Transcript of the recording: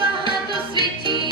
багато світів.